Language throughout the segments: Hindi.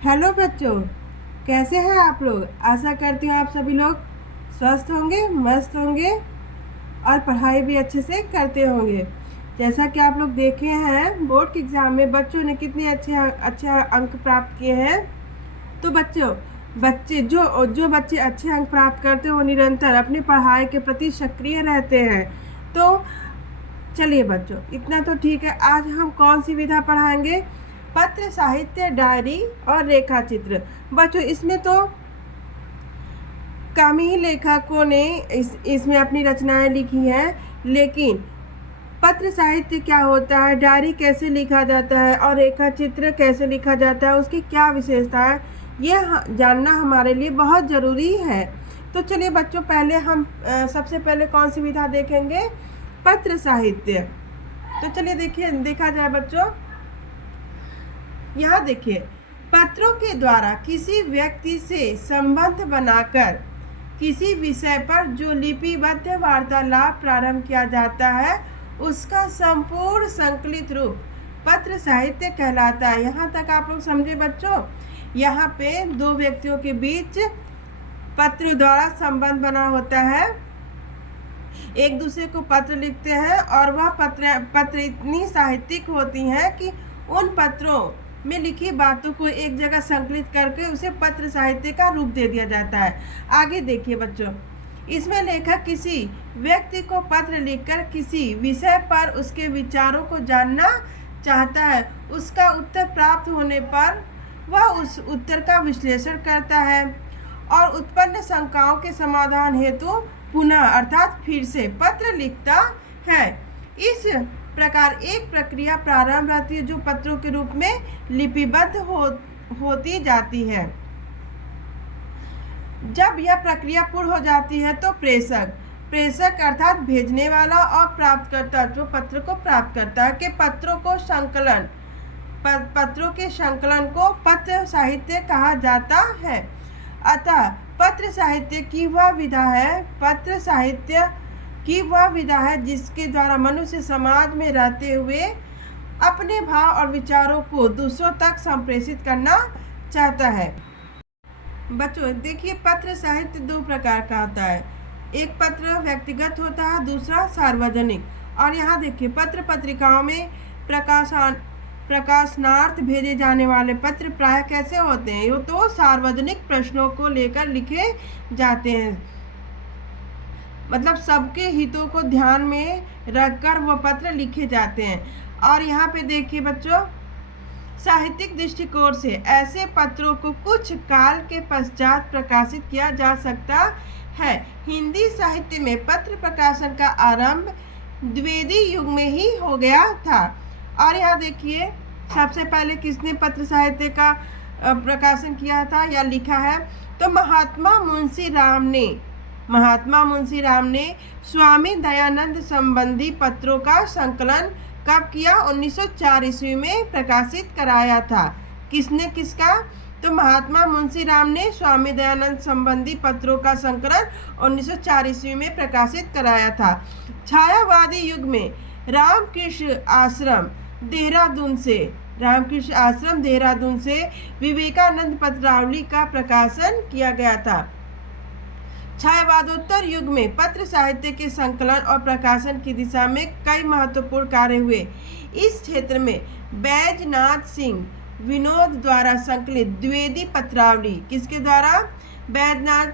हेलो बच्चों, कैसे हैं आप लोग। आशा करती हूँ आप सभी लोग स्वस्थ होंगे, मस्त होंगे और पढ़ाई भी अच्छे से करते होंगे। जैसा कि आप लोग देखे हैं बोर्ड के एग्ज़ाम में बच्चों ने कितने अच्छे अंक प्राप्त किए हैं। तो बच्चों बच्चे जो जो बच्चे अच्छे अंक प्राप्त करते हैं वो निरंतर अपनी पढ़ाई के प्रति सक्रिय रहते हैं। तो चलिए बच्चों, इतना तो ठीक है। आज हम कौन सी विधा पढ़ाएंगे? पत्र साहित्य, डायरी और रेखा चित्र। बच्चों इसमें तो कम ही लेखकों ने इसमें अपनी रचनाएं लिखी हैं, लेकिन पत्र साहित्य क्या होता है, डायरी कैसे लिखा जाता है और रेखा चित्र कैसे लिखा जाता है, उसकी क्या विशेषता है, ये जानना हमारे लिए बहुत ज़रूरी है। तो चलिए बच्चों, पहले हम सबसे पहले कौन सी विधा देखेंगे? पत्र साहित्य। तो चलिए देखिए, देखा जाए बच्चों, यहाँ देखिए, पत्रों के द्वारा किसी व्यक्ति से संबंध बनाकर किसी विषय पर जो लिपिबद्ध वार्तालाप प्रारंभ किया जाता है उसका संपूर्ण संकलित रूप पत्र साहित्य कहलाता है। यहाँ तक आप लोग समझे बच्चों? यहाँ पे दो व्यक्तियों के बीच पत्र द्वारा संबंध बना होता है, एक दूसरे को पत्र लिखते हैं और वह पत्र इतनी साहित्यिक होती हैं कि उन पत्रों में लिखी बातों को एक जगह संकलित करके उसे पत्र साहित्य का रूप दे दिया जाता है। आगे देखिए बच्चों, इसमें लेखक किसी व्यक्ति को पत्र लिखकर किसी विषय पर उसके विचारों को जानना चाहता है। उसका उत्तर प्राप्त होने पर वह उस उत्तर का विश्लेषण करता है और उत्पन्न शंकाओं के समाधान हेतु पुनः अर्थात फिर से पत्र लिखता है। इस प्रकार एक प्रक्रिया प्रारंभ रहती है जो पत्रों के रूप में लिपिबद्ध होती जाती है। जब यह प्रक्रिया पूर्ण हो जाती है तो प्रेषक अर्थात भेजने वाला और प्राप्तकर्ता जो पत्र को प्राप्त करता है के पत्रों के संकलन को पत्र साहित्य कहा जाता है। अतः पत्र साहित्य की वह विधा है जिसके द्वारा मनुष्य समाज में रहते हुए अपने भाव और विचारों को दूसरों तक संप्रेषित करना चाहता है। बच्चों देखिए, पत्र साहित्य दो प्रकार का होता है, एक पत्र व्यक्तिगत होता है, दूसरा सार्वजनिक। और यहाँ देखिए, पत्र पत्रिकाओं में प्रकाशनार्थ भेजे जाने वाले पत्र प्राय कैसे होते हैं? ये तो सार्वजनिक प्रश्नों को लेकर लिखे जाते हैं, मतलब सबके हितों को ध्यान में रखकर वो पत्र लिखे जाते हैं। और यहाँ पे देखिए बच्चों, साहित्यिक दृष्टिकोण से ऐसे पत्रों को कुछ काल के पश्चात प्रकाशित किया जा सकता है। हिंदी साहित्य में पत्र प्रकाशन का आरंभ द्विवेदी युग में ही हो गया था। और यहाँ देखिए, सबसे पहले किसने पत्र साहित्य का प्रकाशन किया था या लिखा है? तो महात्मा मुंशी राम ने स्वामी दयानंद संबंधी पत्रों का संकलन कब किया? 1904 ईस्वी में प्रकाशित कराया था। किसका? तो महात्मा मुंशी राम ने स्वामी दयानंद संबंधी पत्रों का संकलन 1904 ईस्वी में प्रकाशित कराया था। छायावादी युग में रामकृष्ण आश्रम देहरादून से विवेकानंद पत्रावली का प्रकाशन किया गया था। छायावादोत्तर युग में पत्र साहित्य के संकलन और प्रकाशन की दिशा में कई महत्वपूर्ण कार्य हुए। इस क्षेत्र में बैजनाथ सिंह विनोद द्वारा संकलित द्विवेदी पत्रावली, किसके द्वारा? बैजनाथ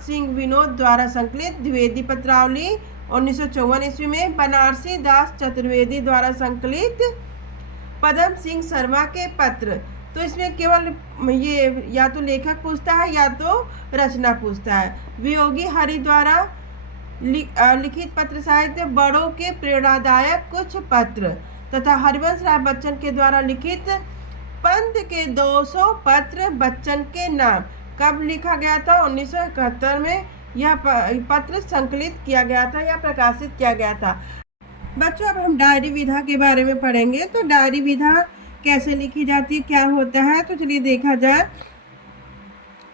सिंह विनोद द्वारा संकलित द्विवेदी पत्रावली 1954 ईस्वी में। बनारसी दास चतुर्वेदी द्वारा संकलित पदम सिंह शर्मा के पत्र। तो इसमें केवल ये या तो लेखक पूछता है या तो रचना पूछता है। वियोगी हरि द्वारा लिखित पत्र साहित्य बड़ों के प्रेरणादायक कुछ पत्र तथा हरिवंश राय बच्चन के द्वारा लिखित पंत के 200 पत्र बच्चन के नाम कब लिखा गया था? 1971 में यह पत्र संकलित किया गया था या प्रकाशित किया गया था। बच्चों अब हम डायरी विधा के बारे में पढ़ेंगे। तो डायरी विधा कैसे लिखी जाती है, क्या होता है? तो चलिए देखा जाए।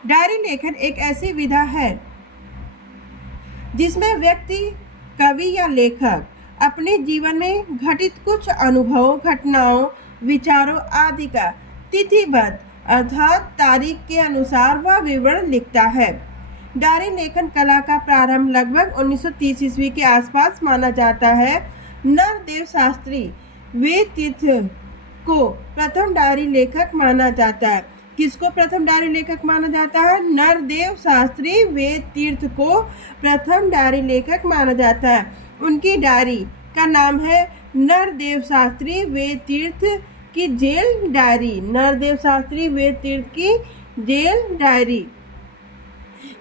डायरी लेखन एक ऐसी विधा है जिसमें व्यक्ति, कवि या लेखक अपने जीवन में घटित कुछ अनुभवों, घटनाओं विचारों आदि का तिथिबद्ध अर्थात तारीख के अनुसार वह विवरण लिखता है। डायरी लेखन कला का प्रारंभ लगभग 1930 ईस्वी के आसपास माना जाता है। नरदेव शास्त्री वेद तीर्थ को प्रथम डायरी लेखक माना जाता है। किसको प्रथम डायरी लेखक माना जाता है? नरदेव शास्त्री वेद तीर्थ को प्रथम डायरी लेखक माना जाता है। उनकी डायरी का नाम है नरदेव शास्त्री वेद तीर्थ की जेल डायरी। नरदेव शास्त्री वेद तीर्थ की जेल डायरी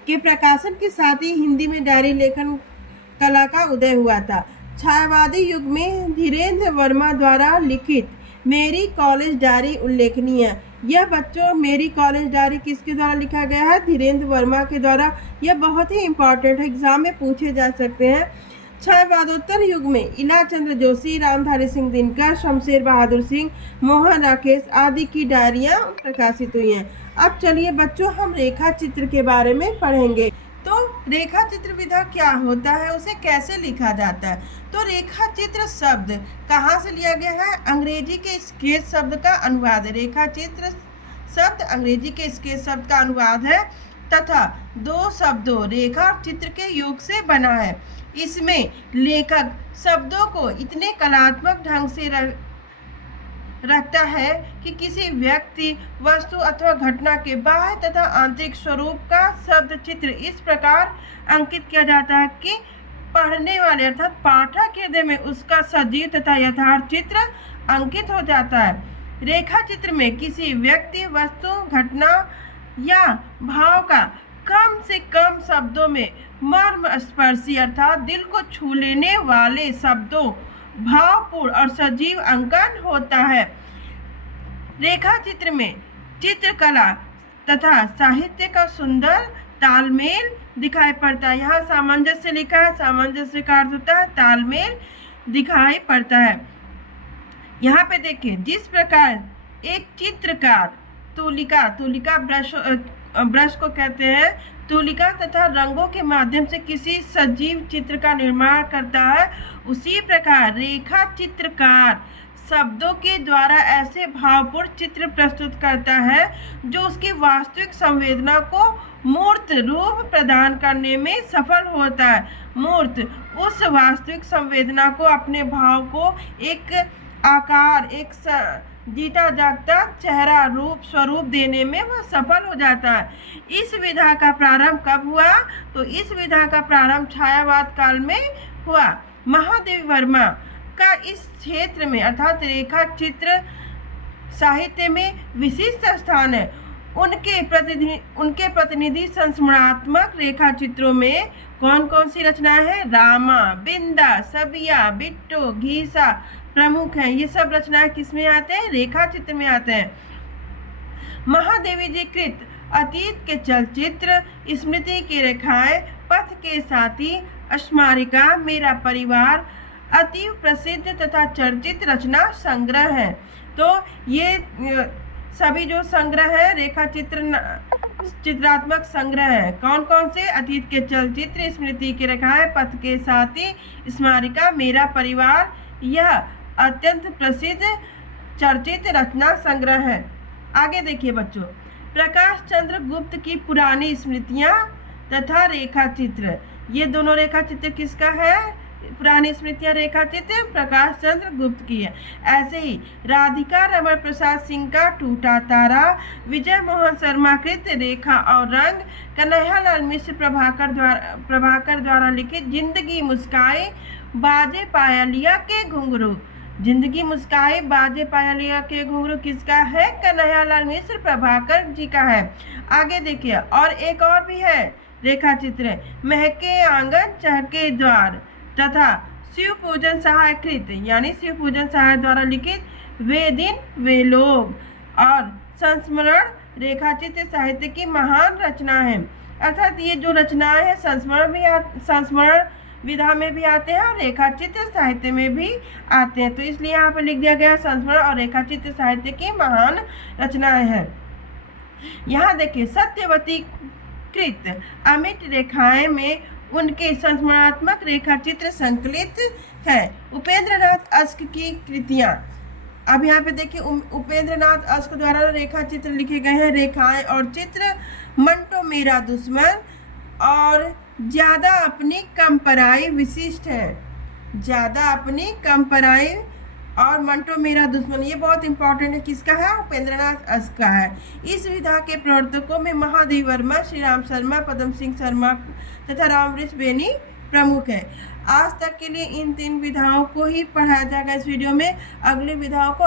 के प्रकाशन के साथ ही हिंदी में डायरी लेखन कला का उदय हुआ था। छायावादी युग में धीरेन्द्र वर्मा द्वारा लिखित मेरी कॉलेज डायरी उल्लेखनीय है। यह बच्चों मेरी कॉलेज डायरी किसके द्वारा लिखा गया है? धीरेन्द्र वर्मा के द्वारा। यह बहुत ही इंपॉर्टेंट है, एग्जाम में पूछे जा सकते हैं। छायावादोत्तर युग में इला चंद्र जोशी, रामधारी सिंह दिनकर, शमशेर बहादुर सिंह, मोहन राकेश आदि की डायरियाँ प्रकाशित हुई हैं। अब चलिए बच्चों हम रेखा चित्र के बारे में पढ़ेंगे। तो रेखा चित्र विधा क्या होता है, उसे कैसे लिखा जाता है? तो रेखा चित्र शब्द कहाँ से लिया गया है? अंग्रेजी के स्केच शब्द का अनुवाद है। रेखा चित्र शब्द अंग्रेजी के स्केच शब्द का अनुवाद है तथा दो शब्दों रेखा और चित्र के योग से बना है। इसमें लेखक शब्दों को इतने कलात्मक ढंग से रखता है कि किसी व्यक्ति, वस्तु अथवा घटना के बाह्य तथा आंतरिक स्वरूप का शब्द चित्र इस प्रकार अंकित किया जाता है कि पढ़ने वाले अर्थात पाठक के हृदय में उसका सजीव तथा यथार्थ चित्र अंकित हो जाता है। रेखा चित्र में किसी व्यक्ति, वस्तु, घटना या भाव का कम से कम शब्दों में मर्म स्पर्शी अर्थात दिल को छू लेने वाले शब्दों, भावपूर्ण और सजीव अंकन होता है। रेखा चित्र में चित्रकला तथा साहित्य का सुंदर तालमेल दिखाई पड़ता है। यहाँ सामंजस्य लिखा है, सामंजस्य का अर्थ होता है तालमेल दिखाई पड़ता है। यहाँ पे देखिए जिस प्रकार एक चित्रकार तुलिका ब्रश को कहते हैं, तुलिका तथा रंगों के माध्यम से किसी सजीव चित्र का निर्माण करता है, उसी प्रकार रेखा चित्रकार शब्दों के द्वारा ऐसे भावपूर्ण चित्र प्रस्तुत करता है जो उसकी वास्तविक संवेदना को मूर्त रूप प्रदान करने में सफल होता है। मूर्त उस वास्तविक संवेदना को, अपने भाव को एक आकार, एक जीता जागता चेहरा, रूप, स्वरूप देने में वह सफल हो जाता है। इस विधा का प्रारंभ कब हुआ? तो इस विधा का प्रारंभ छायावाद काल में हुआ। महादेवी वर्मा का इस क्षेत्र में अर्थात रेखा चित्र साहित्य में विशिष्ट स्थान है। उनके प्रतिनिधि संस्मरणात्मक रेखा चित्रों में कौन कौन सी रचनाएं हैं? रामा, बिंदा, सबिया, बिट्टो, घीसा प्रमुख हैं। ये सब रचनाएं किस में आते हैं? रेखा चित्र में आते हैं। महादेवी जी कृत अतीत के चलचित्र, स्मृति की रेखाएं, पथ के साथी, स्मारिका, मेरा परिवार अति प्रसिद्ध तथा चर्चित रचना संग्रह है। तो ये सभी जो संग्रह है रेखा चित्रात्मक संग्रह है। कौन कौन से? अतीत के चलचित्र, स्मृति की रेखाएं, पथ के साथी, स्मारिका, मेरा परिवार, यह अत्यंत प्रसिद्ध चर्चित रचना संग्रह है। आगे देखिए बच्चों, प्रकाश चंद्र गुप्त की पुरानी स्मृतियां तथा रेखा चित्र, ये दोनों रेखा चित्र किसका है? पुरानी स्मृतियां रेखा चित्र प्रकाश चंद्र गुप्त की है। ऐसे ही राधिका रमण प्रसाद सिंह का टूटा तारा, विजय मोहन शर्मा कृत रेखा और रंग, कन्हैयालाल मिश्र प्रभाकर द्वारा लिखित जिंदगी मुस्काए बाजे पायलिया के घुंघरू, जिंदगी मुस्काए बाजे पायलिया के घुंघरू किसका है? कन्हैयालाल मिश्र प्रभाकर जी का है। आगे देखिए और एक और भी है रेखा चित्र, महके आंगन चहके द्वार तथा शिव पूजन सहाय कृत यानी शिव पूजन सहाय द्वारा लिखित वे दिन वे लोग और संस्मरण रेखा चित्र साहित्य की महान रचना है। अर्थात ये जो रचनाएं हैं संस्मरण विधा में भी आते हैं और रेखा चित्र साहित्य में भी आते हैं। तो इसलिए यहाँ पर लिख दिया गया संस्मरण और रेखा चित्र साहित्य की महान रचनाएं हैं। यहाँ देखिए सत्यवती कृत अमिट रेखाएं में उनके संस्मरणात्मक रेखा चित्र संकलित है। उपेंद्रनाथ अश्क की कृतियाँ अब यहाँ पे देखिए उपेंद्र नाथ अस्क द्वारा रेखा चित्र लिखे गए हैं। रेखाएं और चित्र। मंटो मेरा दुश्मन और ज्यादा अपनी कम पराई विशिष्ट है। ज्यादा अपनी कम पराई और मंटो मेरा दुश्मन, ये बहुत इंपॉर्टेंट है। किसका है? उपेंद्र नाथ अस्क का है। इस विधा के प्रवर्तकों में महादेव वर्मा, श्री राम शर्मा, पदम सिंह शर्मा तथा रामवृक्ष बेनी प्रमुख है। आज तक के लिए इन 3 विधाओं को ही पढ़ाया जाएगा इस वीडियो में। अगली विधाओं को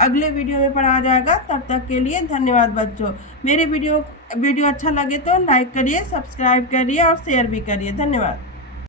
अगले वीडियो में पढ़ाया जाएगा। तब तक के लिए धन्यवाद बच्चों। मेरे वीडियो अच्छा लगे तो लाइक करिए, सब्सक्राइब करिए और शेयर भी करिए। धन्यवाद।